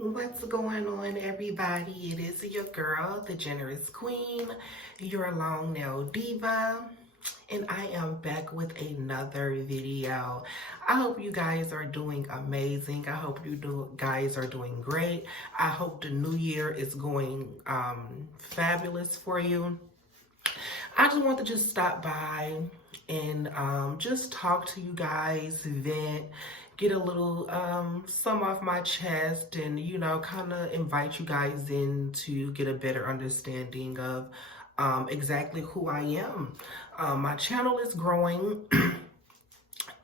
What's going on, everybody? It is your girl, the Generous Queen, your long nail diva, and I am back with another video. I hope you guys are doing amazing. I hope guys are doing great. I hope the new year is going fabulous for you. I just want to just stop by and just talk to you guys, vent, get a little some off my chest, and kind of invite you guys in to get a better understanding of exactly who I am. My channel is growing,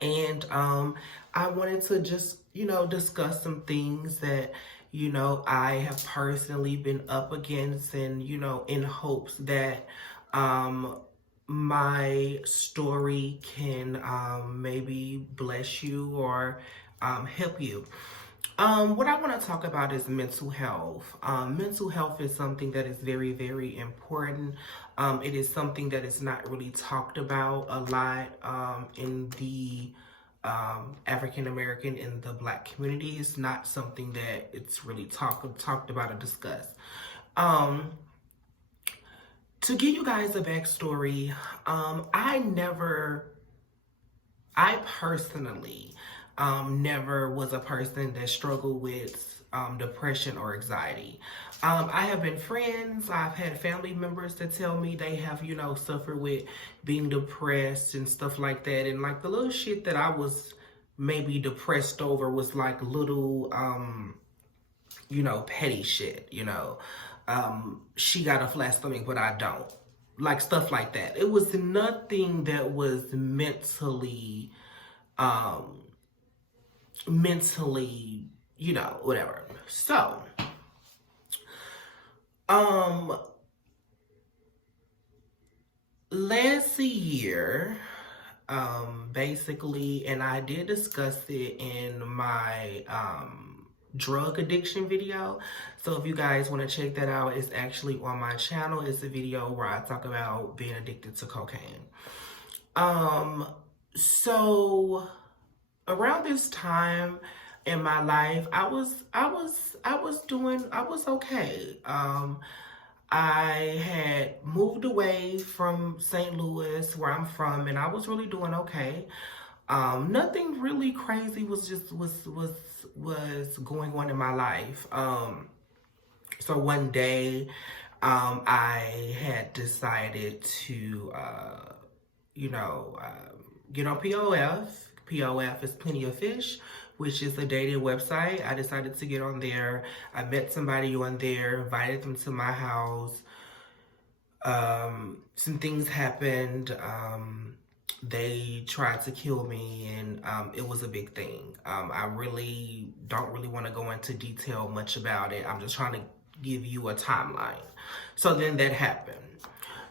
and I wanted to just discuss some things that I have personally been up against, and in hopes that my story can maybe bless you or help you. What I want to talk about is mental health. Mental health is something that is very, very important. It is something that is not really talked about a lot in the African American in the Black community. It's not something that it's really talked about or discussed. To give you guys a backstory, I personally never was a person that struggled with depression or anxiety. I have been friends, I've had family members that tell me they have, suffered with being depressed and stuff like that. And like the little shit that I was maybe depressed over was like little, petty shit, she got a flat stomach, but I don't. Like stuff like that. It was nothing that was mentally, whatever. So, last year, basically, and I did discuss it in my, drug addiction video. So if you guys want to check that out, it's actually on my channel. It's a video where I talk about being addicted to cocaine. So around this time in my life, I was okay. I had moved away from St. Louis, where I'm from, and I was really doing okay. Nothing really crazy was going on in my life. So one day, I had decided to, get on POF. POF is Plenty of Fish, which is a dating website. I decided to get on there. I met somebody on there, invited them to my house. Some things happened. They tried to kill me, and it was a big thing. I really don't want to go into detail much about it. I'm just trying to give you a timeline. So then that happened.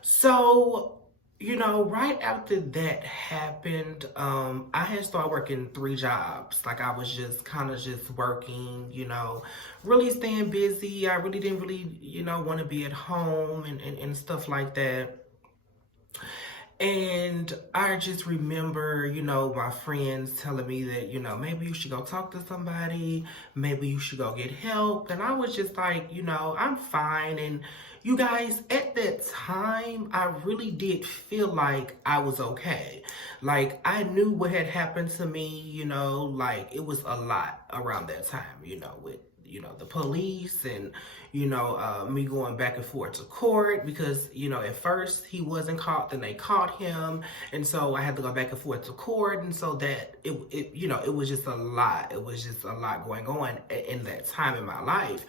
So, right after that happened, I had started working 3 jobs. Like I was just kind of just working, really staying busy. I really didn't want to be at home and stuff like that. And I just remember, my friends telling me that, maybe you should go talk to somebody, maybe you should go get help. And I was just like, I'm fine. And you guys, at that time, I really did feel like I was okay. Like I knew what had happened to me, like it was a lot around that time, with the police and, me going back and forth to court because, at first he wasn't caught, then they caught him. And so I had to go back and forth to court. And so that it was just a lot. It was just a lot going on in that time in my life.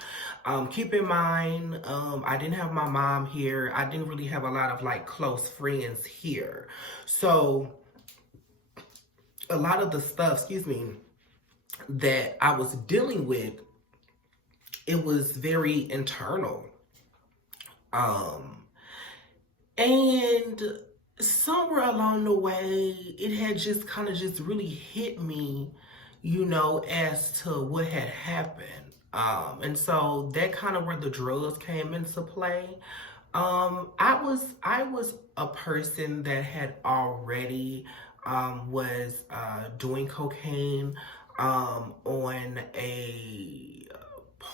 Keep in mind, I didn't have my mom here. I didn't really have a lot of like close friends here. So a lot of the stuff, that I was dealing with, it was very internal. And somewhere along the way, it had just kind of just really hit me, as to what had happened. And so that kind of where the drugs came into play. I was a person that had already was doing cocaine on a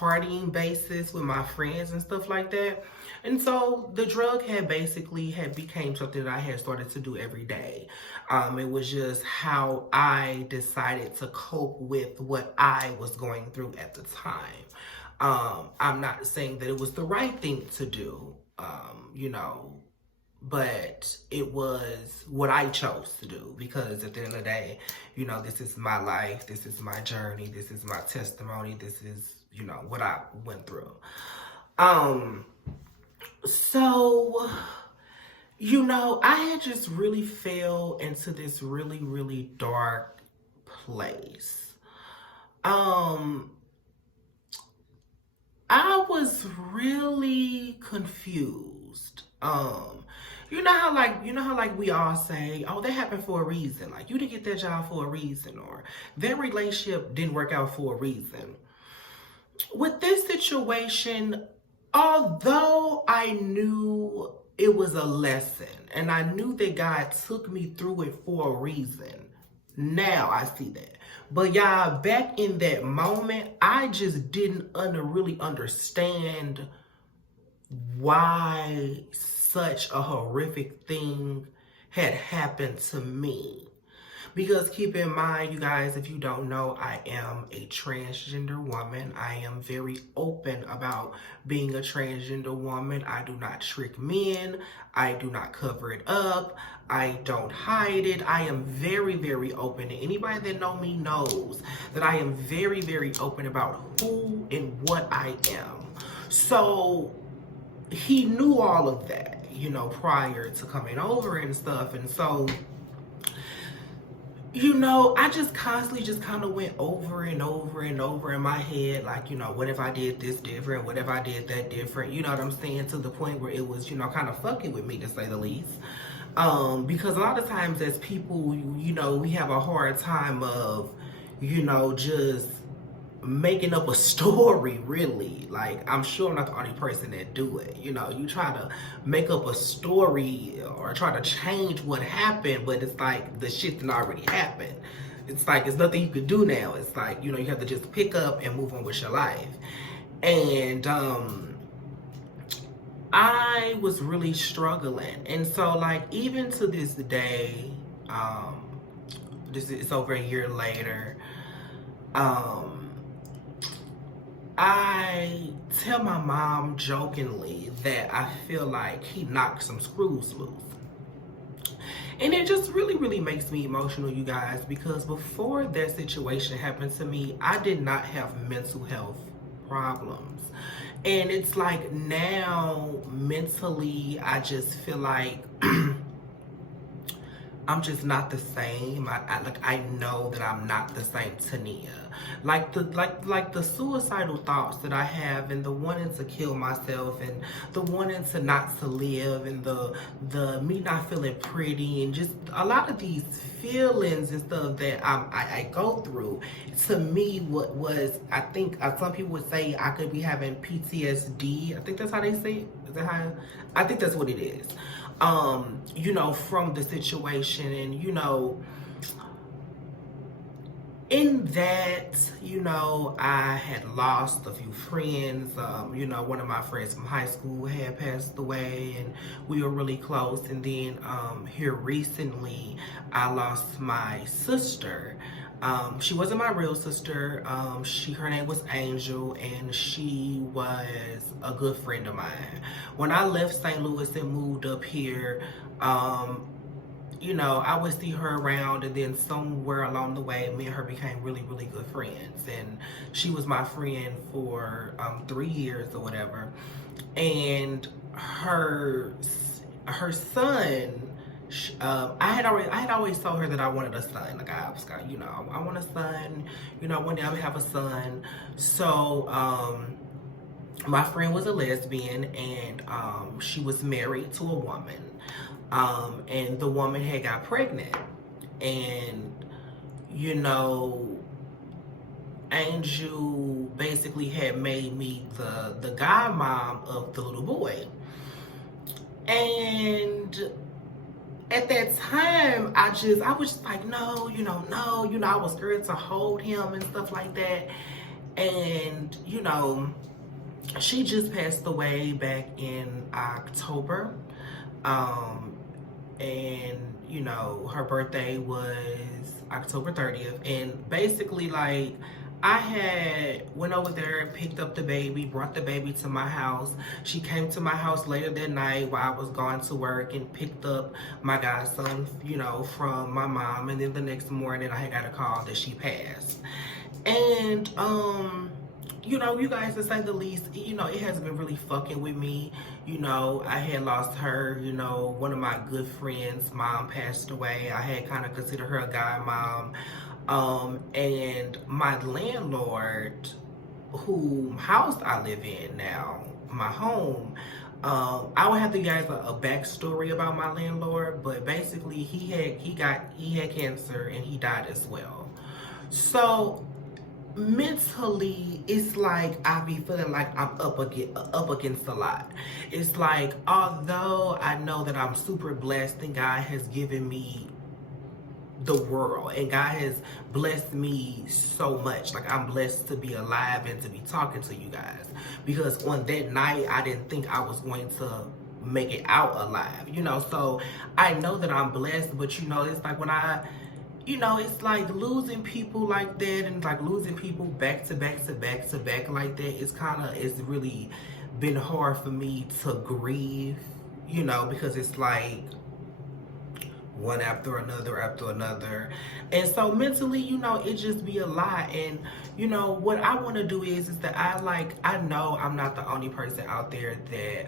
partying basis with my friends and stuff like that. And so the drug had became something that I had started to do every day. It was just how I decided to cope with what I was going through at the time. I'm not saying that it was the right thing to do, but it was what I chose to do, because at the end of the day, this is my life, this is my journey, this is my testimony, this is, what I went through. So, I had just really fell into this really, really dark place. I was really confused. You know how we all say, oh, that happened for a reason. Like, you didn't get that job for a reason, or that relationship didn't work out for a reason. With this situation, although I knew it was a lesson and I knew that God took me through it for a reason, now I see that. But y'all, back in that moment, I just didn't really understand why such a horrific thing had happened to me. Because keep in mind, you guys, if you don't know, I am a transgender woman. I am very open about being a transgender woman. I do not trick men. I do not cover it up. I don't hide it. I am very, very open. And anybody that know me knows that I am very, very open about who and what I am. So he knew all of that, prior to coming over and stuff. And so, I just constantly just kind of went over and over and over in my head, like, what if I did this different? What if I did that different? You know what I'm saying? To the point where it was, kind of fucking with me, to say the least. Because a lot of times as people, we have a hard time of, just making up a story, really. Like, I'm sure I'm not the only person that do it. You try to make up a story or try to change what happened, but it's like the shit that already happened. It's like it's nothing you could do now. It's like, you have to just pick up and move on with your life. And I was really struggling. And so, like, even to this day, it's over a year later, I tell my mom jokingly that I feel like he knocked some screws loose. And it just really, really makes me emotional, you guys, because before that situation happened to me, I did not have mental health problems. And it's like now, mentally, I just feel like I'm just not the same. I know that I'm not the same Tania. Like the suicidal thoughts that I have, and the wanting to kill myself, and the wanting to not to live, and the me not feeling pretty, and just a lot of these feelings and stuff that I go through. To me, what was, I think some people would say I could be having PTSD. I think that's how they say it. Is that how? I think that's what it is. From the situation, and in that, I had lost a few friends. One of my friends from high school had passed away, and we were really close. And then here recently, I lost my sister. She wasn't my real sister. Her name was Angel, and she was a good friend of mine. When I left St. Louis and moved up here, I would see her around, and then somewhere along the way, me and her became really, really good friends. And she was my friend for 3 years or whatever. And her son, I had always told her that I wanted a son. Like, I was like, I want a son. One day I would have a son. So my friend was a lesbian, and she was married to a woman. And the woman had got pregnant, and Angel basically had made me the godmom of the little boy. And at that time, I was just like, no, I was scared to hold him and stuff like that. And, you know, she just passed away back in October. And, you know, her birthday was October 30th. And basically, like, I went over there, picked up the baby, brought the baby to my house. She came to my house later that night while I was going to work and picked up my godson, you know, from my mom. And then the next morning I got a call that she passed. And, you know, you guys, to say the least, you know, it hasn't been really fucking with me. You know, I had lost her, you know, one of my good friends' mom passed away. I had kind of considered her a godmom. And my landlord, whose house I live in now, my home, I will have to give you guys a backstory about my landlord, but basically he had cancer and he died as well. So mentally, it's like I be feeling like I'm up against a lot. It's like, although I know that I'm super blessed and God has given me the world and God has blessed me so much, like I'm blessed to be alive and to be talking to you guys, because on that night I didn't think I was going to make it out alive, you know. So I know that I'm blessed, but you know, it's like when you know, it's like losing people like that, and like losing people back to back to back to back like that. It's really been hard for me to grieve, you know, because it's like one after another. And so mentally, you know, it just be a lot. And, you know, what I want to do is that I know I'm not the only person out there that,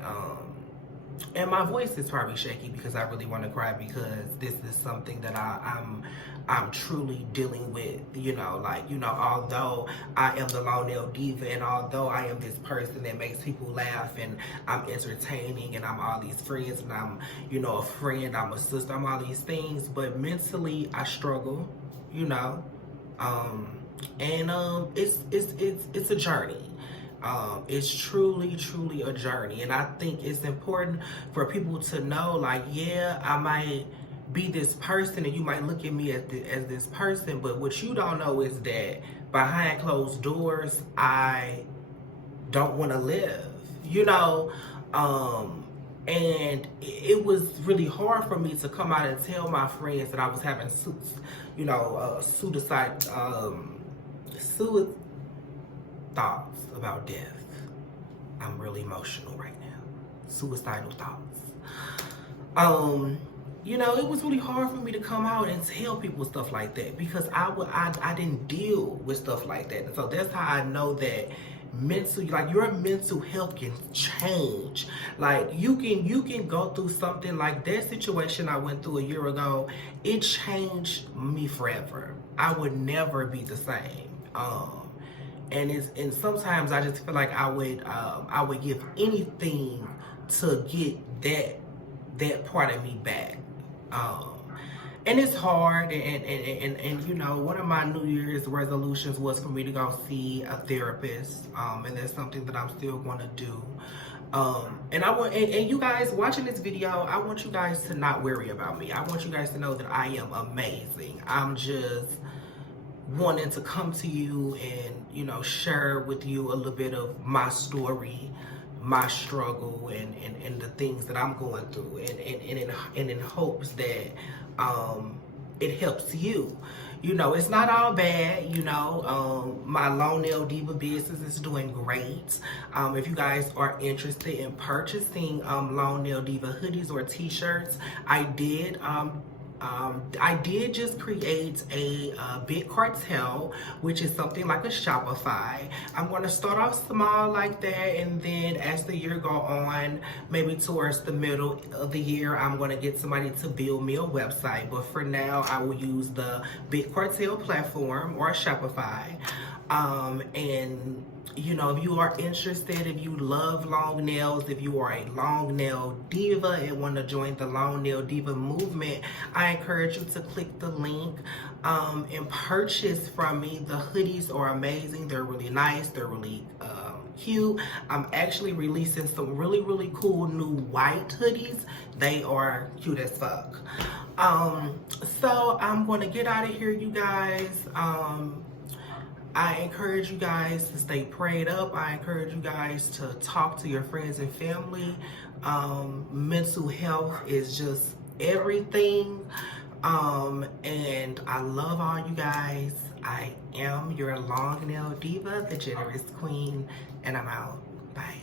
and my voice is probably shaky because I really want to cry, because this is something that I'm truly dealing with, you know, like, you know, although I am the Long Nail Diva, and although I am this person that makes people laugh, and I'm entertaining, and I'm all these friends, and I'm, you know, a friend, I'm a sister, I'm all these things, but mentally I struggle, you know, and it's a journey. It's truly a journey, and I think it's important for people to know, like, yeah, I might be this person and you might look at me as this person, but what you don't know is that behind closed doors I don't want to live, you know. And it was really hard for me to come out and tell my friends that I was having suicide thoughts about death. I'm really emotional right now. Suicidal thoughts. You know, it was really hard for me to come out and tell people stuff like that, because I didn't deal with stuff like that. And so that's how I know that mentally, like, your mental health can change. Like, you can go through something like that situation I went through a year ago. It changed me forever. I would never be the same. And sometimes I just feel like I would give anything to get that part of me back. And it's hard, and you know, one of my New Year's resolutions was for me to go see a therapist, and that's something that I'm still going to do. And I want, and you guys watching this video, I want you guys to not worry about me. I want you guys to know that I am amazing. I'm just wanting to come to you and, you know, share with you a little bit of my story, my struggle, and the things that I'm going through, and in hopes that it helps you. You know, it's not all bad, you know. My Long Nail Diva business is doing great. If you guys are interested in purchasing Long Nail Diva hoodies or t-shirts, I did just create a Big Cartel, which is something like a Shopify. I'm going to start off small like that, and then as the year go on, maybe towards the middle of the year, I'm going to get somebody to build me a website. But for now, I will use the Big Cartel platform or Shopify. And you know, if you are interested, if you love long nails, if you are a long nail diva and want to join the Long Nail Diva movement, I encourage you to click the link and purchase from me. The hoodies are amazing. They're really nice. They're really cute. I'm actually releasing some really cool new white hoodies. They are cute as fuck. So I'm going to get out of here, you guys. I encourage you guys to stay prayed up. I encourage you guys to talk to your friends and family. Mental health is just everything. And I love all you guys. I am your long nail diva, the generous queen, and I'm out. Bye.